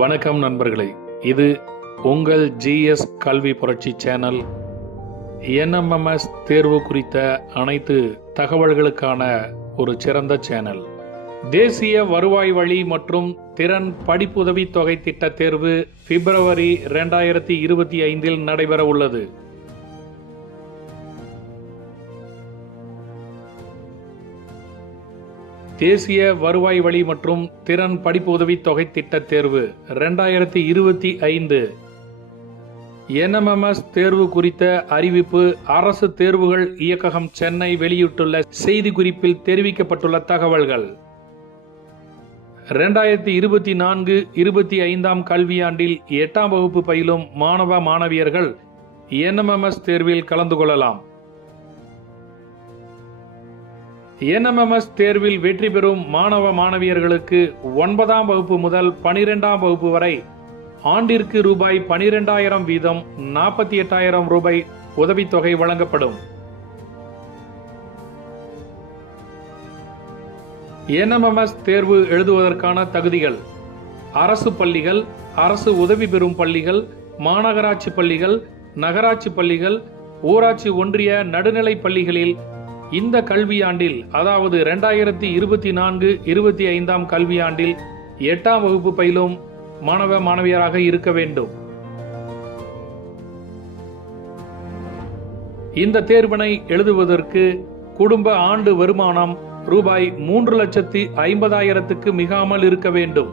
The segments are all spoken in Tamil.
வணக்கம் நண்பர்களே, இது உங்கள் ஜிஎஸ் கல்வி புரட்சி சேனல். என்எம்எம்எஸ் தேர்வு குறித்த அனைத்து தகவல்களுக்கான ஒரு சிறந்த சேனல். தேசிய வருவாய் வழி மற்றும் திறன் படிப்புதவித் தொகை திட்ட தேர்வு பிப்ரவரி 2025 நடைபெற உள்ளது. தேசிய வருவாய் வழி மற்றும் திறன் படிப்பு உதவித் தொகை திட்ட தேர்வு 2025 என்எம்எம்எஸ் தேர்வு குறித்த அறிவிப்பு அரசு தேர்வுகள் இயக்ககம் சென்னை வெளியிட்டுள்ள செய்திக்குறிப்பில் தெரிவிக்கப்பட்டுள்ள தகவல்கள். 2024-25 கல்வியாண்டில் 8ஆம் வகுப்பு பயிலும் மாணவ மாணவியர்கள் என்எம்எம்எஸ் தேர்வில் கலந்து கொள்ளலாம். என்எம்எம்எஸ் தேர்வில் வெற்றி பெறும் மாணவ மாணவியர்களுக்கு 9ஆம் வகுப்பு முதல் 12ஆம் வகுப்பு வரை ஆண்டிற்கு ரூபாய் 12,000 வீதம் 48,000 ரூபாய் உதவித்தொகை வழங்கப்படும். என்எம்எம்எஸ் தேர்வு எழுதுவதற்கான தகுதிகள்: அரசு பள்ளிகள், அரசு உதவி பெறும் பள்ளிகள், மாநகராட்சி பள்ளிகள், நகராட்சி பள்ளிகள், ஊராட்சி ஒன்றிய நடுநிலை பள்ளிகளில் இந்த கல்வியாண்டில், அதாவது 2024-25 கல்வியாண்டில் 8ஆம் வகுப்பு பயிலும் மாணவ மாணவியராக இருக்க வேண்டும். இந்த தேர்வினை எழுதுவதற்கு குடும்ப ஆண்டு வருமானம் ரூபாய் 3,50,000 மிகாமல் இருக்க வேண்டும்.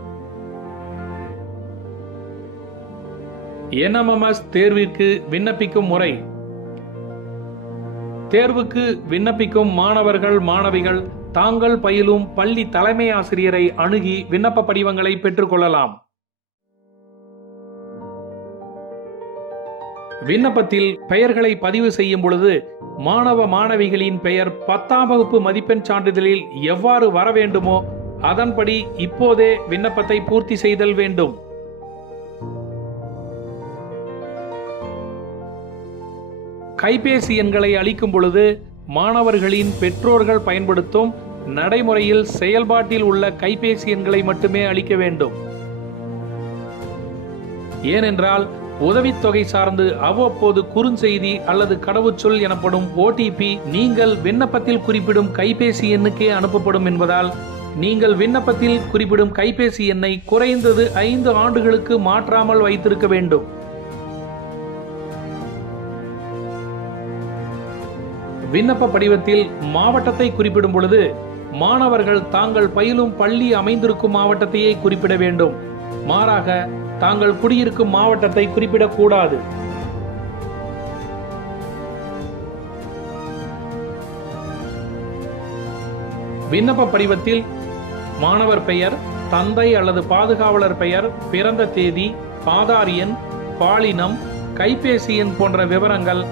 என்எம்எம்எஸ் தேர்விற்கு விண்ணப்பிக்கும் முறை: தேர்வுக்கு விண்ணப்பிக்கும் மாணவர்கள் மாணவிகள் தாங்கள் பயிலும் பள்ளி தலைமை ஆசிரியரை அணுகி விண்ணப்ப படிவங்களை பெற்றுக் கொள்ளலாம். விண்ணப்பத்தில் பெயர்களை பதிவு செய்யும் பொழுது மாணவ மாணவிகளின் பெயர் 10ஆம் வகுப்பு மதிப்பெண் சான்றிதழில் எவ்வாறு வர வேண்டுமோ அதன்படி இப்போதே விண்ணப்பத்தை பூர்த்தி செய்தல் வேண்டும். கைபேசி எண்களை அளிக்கும் பொழுது மாணவர்களின் பெற்றோர்கள் பயன்படுத்தும் நடைமுறையில் செயல்பாட்டில் உள்ள கைபேசி எண்களை மட்டுமே அளிக்க வேண்டும். ஏனென்றால் உதவித்தொகை சார்ந்து அவ்வப்போது குறுஞ்செய்தி அல்லது கடவுச்சொல் எனப்படும் OTP நீங்கள் விண்ணப்பத்தில் குறிப்பிடும் கைபேசி எண்ணுக்கே அனுப்பப்படும் என்பதால் நீங்கள் விண்ணப்பத்தில் குறிப்பிடும் கைபேசி எண்ணை குறைந்தது 5 ஆண்டுகளுக்கு மாற்றாமல் வைத்திருக்க வேண்டும். விண்ணப்ப படிவத்தில் மாவட்டத்தை குறிப்பிடும் பொழுது மாணவர்கள் தாங்கள் பயிலும் பள்ளி அமைந்திருக்கும் மாவட்டத்தையே குறிப்பிட வேண்டும். மாறாக தாங்கள் குடியிருக்கும் மாவட்டத்தை குறிப்பிடக்கூடாது. விண்ணப்ப படிவத்தில் மாணவர் பெயர், தந்தை அல்லது பாதுகாவலர் பெயர், பிறந்த தேதி, ஆதார் எண், பாலினம், கைபேசி எண் போன்ற விவரங்கள்,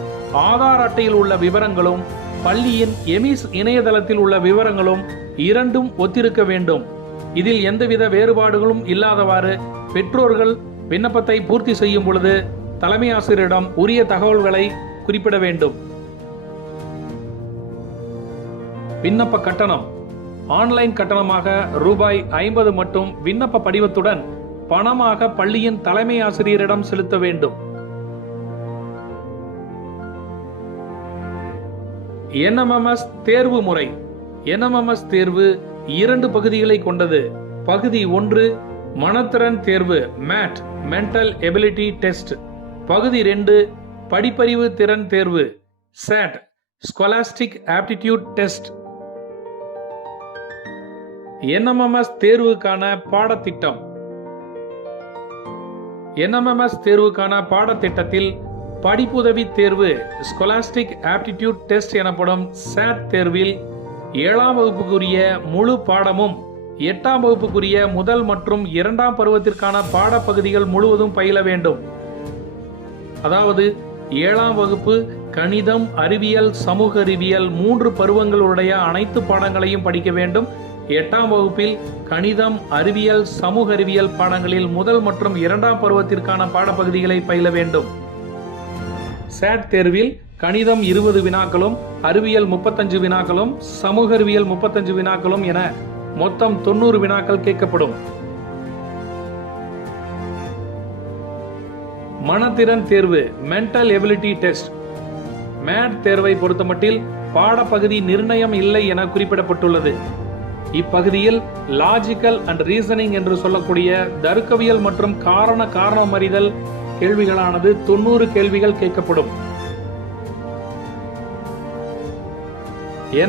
ஆதார் அட்டையில் உள்ள விவரங்களும் பள்ளியின் எமிஸ் இணையதளத்தில் உள்ள விவரங்களும் இரண்டும் ஒத்திருக்க வேண்டும். இதில் எந்தவித வேறுபாடுகளும் இல்லாதவாறு பெற்றோர்கள் விண்ணப்பத்தை பூர்த்தி செய்யும் பொழுது தலைமை ஆசிரியரிடம் உரிய தகவல்களை குறிப்பிட வேண்டும். விண்ணப்ப கட்டணம்: ஆன்லைன் கட்டணமாக ரூபாய் 50 மட்டும் விண்ணப்ப படிவத்துடன் பணமாக பள்ளியின் தலைமை ஆசிரியரிடம் செலுத்த வேண்டும். என்எம்எம்எஸ் தேர்வு முறை: என்எம்எம்எஸ் தேர்வு 2 பகுதிகளை கொண்டது. பகுதி 1 மனத்திறன் தேர்வு மேட் மென்டல் எபிலிட்டி டெஸ்ட். பகுதி 2 படிப்பறிவு திறன் தேர்வு SAT scholastic aptitude test. NMMS தேர்வுக்கான பாடத்திட்டம்: என்எம்எம்எஸ் தேர்வுக்கான பாடத்திட்டத்தில் படிப்புதவி தேர்வு ஸ்காலஸ்டிக் ஆப்டிடியூட் டெஸ்ட் எனப்படும் SAT தேர்வில் 7ஆம் வகுப்புக்குரிய முழு பாடமும் 8ஆம் வகுப்புக்குரிய முதல் மற்றும் 2ஆம் பருவத்திற்கான பாடப்பகுதிகள் முழுவதும் பயில வேண்டும். அதாவது 7ஆம் வகுப்பு கணிதம், அறிவியல், சமூக அறிவியல் 3 பருவங்களுடைய அனைத்து பாடங்களையும் படிக்க வேண்டும். 8ஆம் வகுப்பில் கணிதம், அறிவியல், சமூக அறிவியல் பாடங்களில் முதல் மற்றும் 2ஆம் பருவத்திற்கான பாடப்பகுதிகளை பயில வேண்டும். SAT தேர்வில் கணிதம் 20 வினாக்களும், அறிவியல் 35 வினாக்களும், சமூக அறிவியல் 35 வினாக்களும் என மொத்தம் 90 வினாக்கள் கேட்கப்படும். மனத்திறன் தேர்வு மென்டல் எபிலிட்டி டெஸ்ட். மேட் தேர்வை பொறுத்தமட்டில் பாடப்பகுதி நிர்ணயம் இல்லை என குறிப்பிடப்பட்டுள்ளது. இப்பகுதியில் லாஜிக்கல் அண்ட் ரீசனிங் என்று சொல்லக்கூடிய தர்க்கவியல் மற்றும் காரணம் அறிதல் கேள்விகளானது 90 கேள்விகள் கேட்கப்படும்.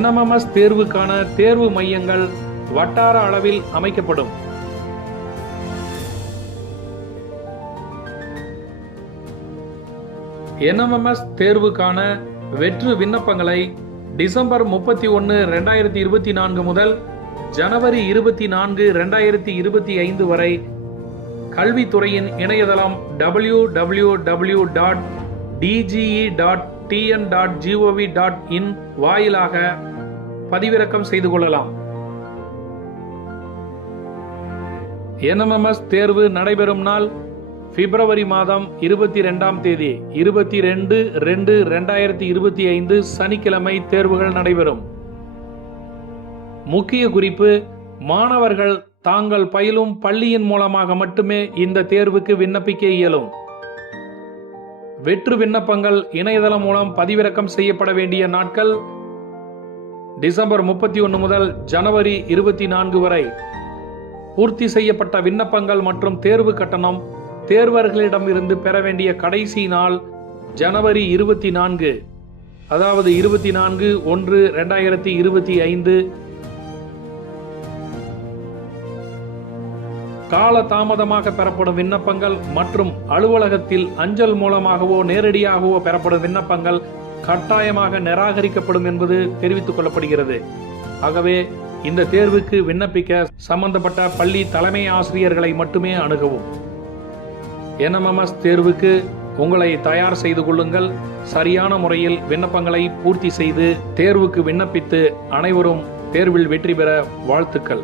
NMMS தேர்வுக்கான தேர்வு மையங்கள் வட்டார அளவில் அமைக்கப்படும். NMMS தேர்வுக்கான வெற்று விண்ணப்பங்களை டிசம்பர் 31, 2024 முதல் ஜனவரி 24, 2025 வரை கல்வித்துறையின் இணையதளம் www.dge.tn.gov.in வாயிலாக பதிவிறக்கம் செய்து கொள்ளலாம். NMMS தேர்வு நடைபெறும் நாள் பிப்ரவரி மாதம் 22ஆம் தேதி 22/2/2025 சனிக்கிழமை தேர்வுகள் நடைபெறும். முக்கிய குறிப்பு: மாணவர்கள் தாங்கள் பயிலும் பள்ளியின் மூலமாக மட்டுமே இந்த தேர்வுக்கு விண்ணப்பிக்க இயலும். வெற்று விண்ணப்பங்கள் இணையதளம் மூலம் பதிவிறக்கம் செய்யப்பட வேண்டிய நாட்கள் டிசம்பர் 31 முதல் ஜனவரி 24 வரை. பூர்த்தி செய்யப்பட்ட விண்ணப்பங்கள் மற்றும் தேர்வு கட்டணம் தேர்வர்களிடமிருந்து பெற வேண்டிய கடைசி நாள் ஜனவரி 24, அதாவது 24/1/2025. கால தாமதமாக பெறப்படும் விண்ணப்பங்கள் மற்றும் அலுவலகத்தில் அஞ்சல் மூலமாகவோ நேரடியாகவோ பெறப்படும் விண்ணப்பங்கள் கட்டாயமாக நிராகரிக்கப்படும் என்பது தெரிவித்துக் கொள்ளப்படுகிறது. ஆகவே இந்த தேர்வுக்கு விண்ணப்பிக்க சம்பந்தப்பட்ட பள்ளி தலைமை ஆசிரியர்களை மட்டுமே அணுகவும். NMMS தேர்வுக்கு உங்களை தயார் செய்து கொள்ளுங்கள். சரியான முறையில் விண்ணப்பங்களை பூர்த்தி செய்து தேர்வுக்கு விண்ணப்பித்து அனைவரும் தேர்வில் வெற்றி பெற வாழ்த்துக்கள்.